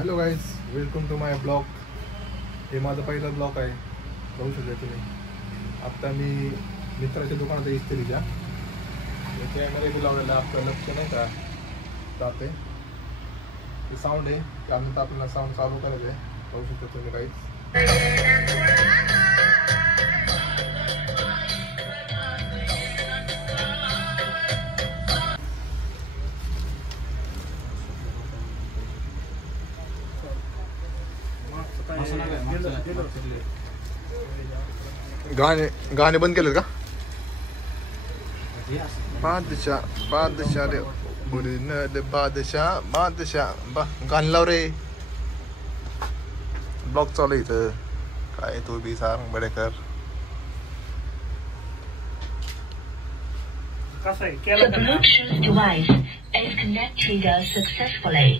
Hello guys, welcome to my blog. हे माझा पहिला ब्लॉग आहे, बघू शकता तुम्ही. आत्ता मी मित्राच्या दुकानात आहे इस्त्रीच्या. कॅमेरा लावलेला आपलं लक्ष नाही का जाते ते साऊंड आहे. त्यानंतर आपल्याला साऊंड चालू करायचं आहे. बघू शकता तुम्ही गाईज. गाणे बंद केलेत का? बादशाह रे बादशाह गाणं लाव रे. ब्लॉग चालू आहे इथं. काय तू बी सांग Badekar. The Bluetooth device is connected successfully.